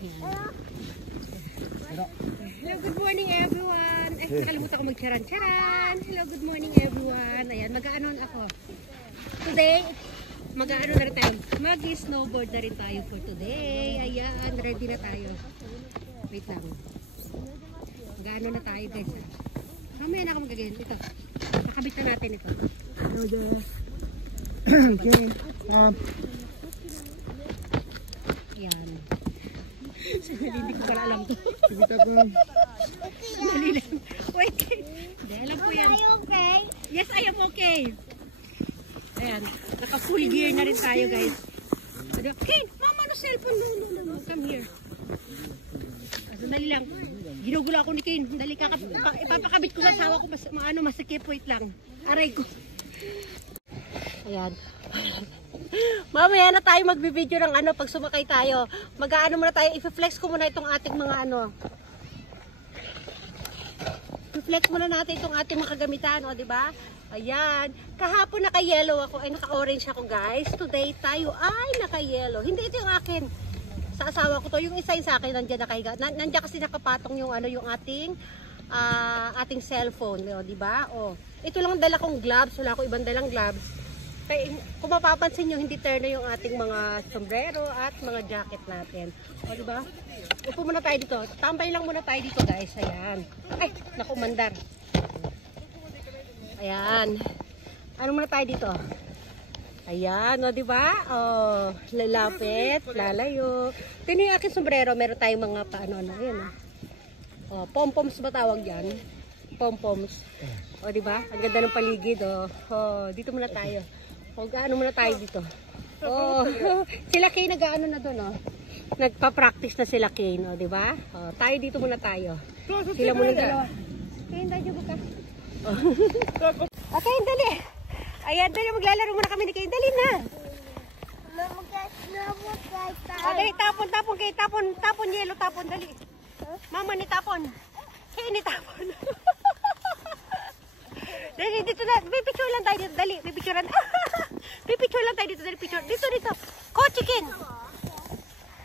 Hello, good morning everyone. Nakalimutan ko magcharan-charan. Hello, good morning everyone. Ayan, mag-ano ako. Today, mag-ano na rin tayo. Mag-snowboard na rin tayo for today. Ayan, ready na tayo. Wait lang. Mag-ano na tayo guys. Mamaya na ako magagawin. Ito. Makabit na natin ito. Ayan. Hindi ko pala alam to. Dali lang. Wait. Hindi, alam ko yan. Are you okay? Yes, I am okay. Ayan. Naka-full gear na rin tayo, guys. Kane, mama, no cellphone. No. Come here. Dali lang. Ginugulo ako ni Kane. Dali, ipapakabit ko sa asawa ko. Masikip. Wait lang. Aray ko. Ayan. Mamaya na tayo magbibideo ng ano pag sumakay tayo. Mag-aano muna tayo. I-flex ko muna itong ating mga ano. I-flex muna natin itong ating mga kagamitan. O, diba? Ayan. Kahapon naka-yellow ako. Ay, naka-orange ako, guys. Today tayo ay naka-yellow. Hindi ito yung akin. Sa asawa ko to. Yung isa yung sa akin. Nandiyan nakahiga. Nandiyan kasi nakapatong yung ano yung ating cellphone. O, diba? O. Ito lang dala kong gloves. Wala ko ibang dalang gloves. Kung mapapansin nyo, hindi terno yung ating mga sombrero at mga jacket natin. O, diba? Upo muna tayo dito. Tambay lang muna tayo dito, guys. Ayan. Ay, naku, mandar. Ayan. Ano muna tayo dito? Ayan, o, diba? O, lalapit, lalayo. Ito yung aking sombrero. Meron tayong mga paano-ano. Ayan, o. Pom-poms ba tawag yan? Pom-poms. O, diba? Ang ganda ng paligid, o. O, dito muna tayo. O, gaano muna tayo dito. Oh, sila Kane nag-aano na doon, oh. Nagpa-practice na sila Kane, oh, 'di ba? Oh, tayo dito muna tayo. Sila muna dalawa. Kane, dali buka. Oh. Okay, dali. Ayan, dali maglalaro muna kami ni Kane. Dali na. Oh, dali, tapon Kane, tapon yelo, tapon dali. Mama ni tapon. Kane ni tapon. Dali, dito na. Pipicture lang tayo dito. Dali, pipicture lang. Pipicture lang tayo dito. Dali, picture. Dito. Chicken.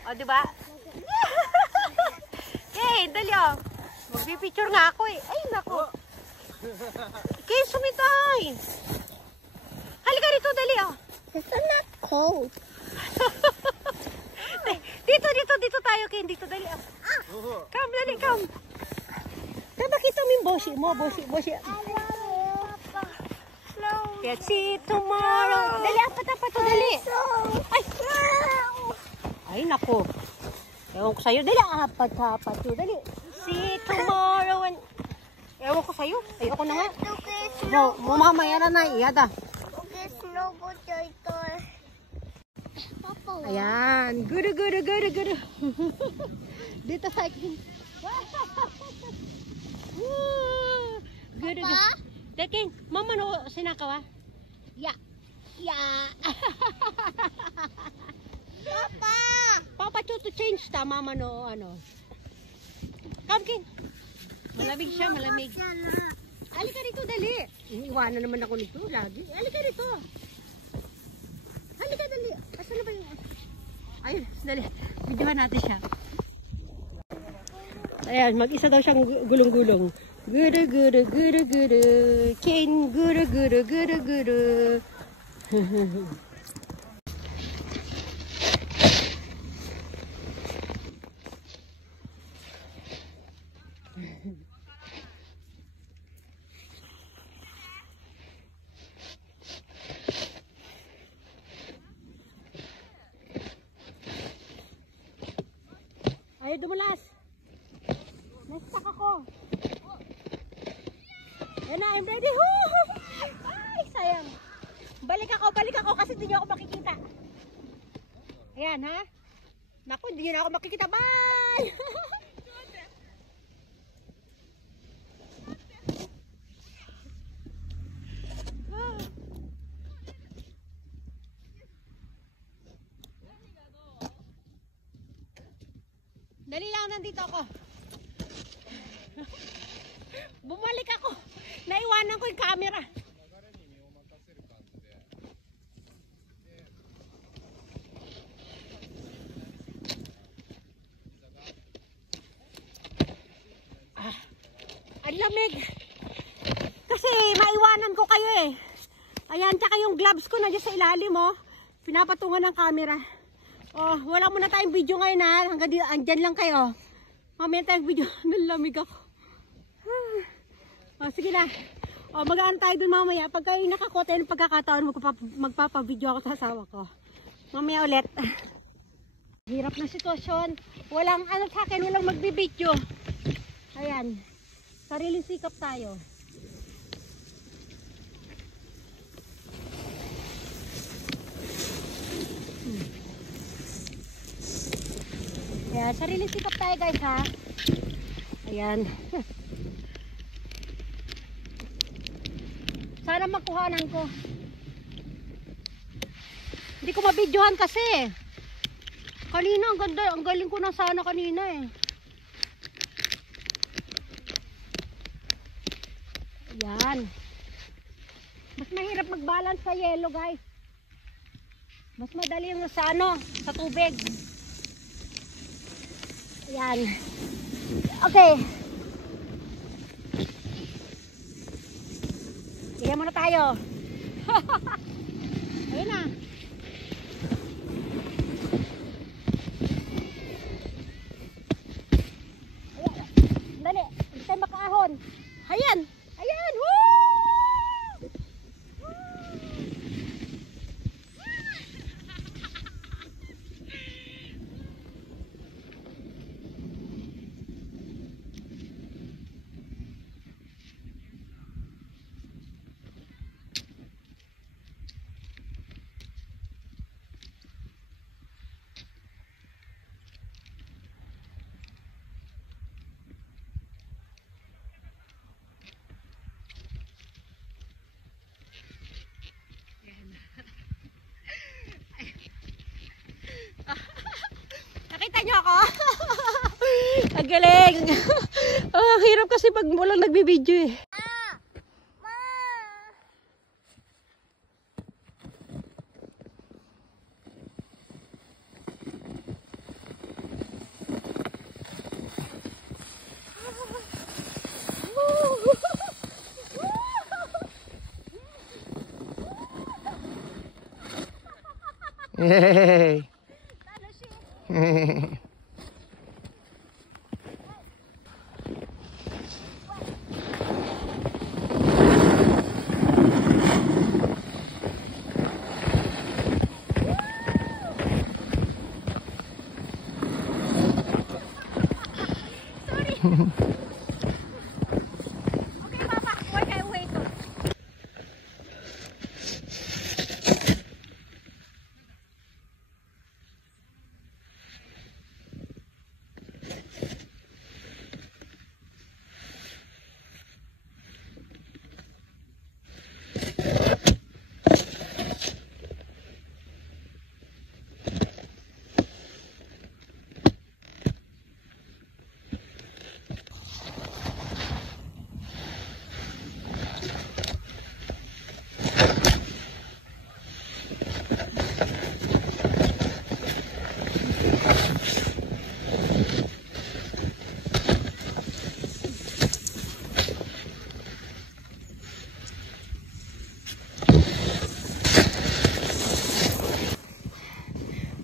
O, diba? Okay, dali, o. Magpipicture nga ako, eh. Ay, nako. Okay, sumitay. Halika rito, dali, o. It's not cold. Dito tayo, Ken. Dito, dali, o. Come, dali, come. Nakita mo yung bossy. Let's see tomorrow. Dali, apat to, dali. Ay, naku. Ewan ko sa'yo. Dali, apat to, dali. See tomorrow. Ewan ko sa'yo. Ayoko na nga. Mamaya na iyada. Ayan. Guru. Dito sa akin. Guru. Dali, mama no, sinakaw, Ya. Papa to change ta, mama no, ano. Come, King. Malamig siya, malamig. Halika rito, dali. Iiwanan naman ako nito, lagi. Halika rito. Halika, dali. Asan na ba yung... Ayun, dali. Videohan natin siya. Ayan, mag-isa daw siyang gulong-gulong. Guru. King, guru. Ayaw dumulas. Nasak ako. Yan na, I'm ready. Ay, sayang. Balik ako kasi hindi niyo ako makikita. Ayan, ha? Naku, hindi niyo na ako makikita. Bye! Dali lang, nandito ako. Bumalik ako. Naiwanan ko yung camera. lamig. Kasi maiwanan ko kayo eh. Ayan, tsaka yung gloves ko nandiyan sa ilalim oh. Pinapatungan ng camera. Oh, wala muna tayong video ngayon ha. Hanggang dito, andyan lang kayo. Mamaya tayong video. Nalamig ako. Oh, sige na. Oh, magaan tayo dun mamaya. Pagka yung nakakote ng pagkakataon, magpapabideo ako sa asawa ko. Mamaya ulit. Hirap na sitwasyon. Walang ano sa akin, walang magbibideo. Ayan. Sariling sikap tayo. Ayan, sariling sikap tayo guys ha. Ayan. Sana makuhanan ko. Hindi ko mabidyohan kasi. Kanina ang ganda, ang galing ko na sana kanina eh. Ayan. Mas mahirap mag-balance sa yelo guys. Mas madali yung sa ano, sa tubig. Ayan. Okay. Bigyan muna tayo. Ayun na. Ayan. Dali. Hindi tayo makaahon. Ayan. Ayan. Woo! Nakita niyo ako? Ang galing. Ang hirap kasi pag walang nagbibideo eh. Yay! Okay, Papa. Why can't I wait?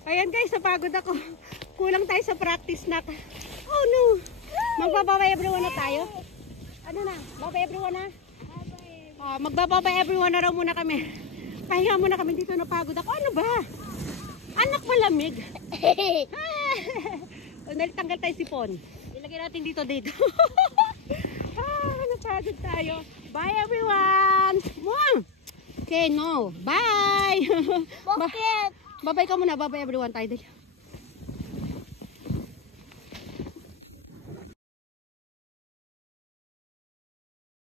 Ayan guys, napagod ako. Kulang tayo sa practice na. Oh no! Magbababay everyone na tayo. Ano na? Babay everyone na? Oh, magbababay everyone na raw muna kami. Pahinga muna kami dito, napagod ako. Ano ba? Anak malamig. Tanggal tayo sipon. Ilagay natin dito. Napagod tayo. Bye everyone! Okay, no. Bye! Bakit? Babay ka muna, babay everyone tayo.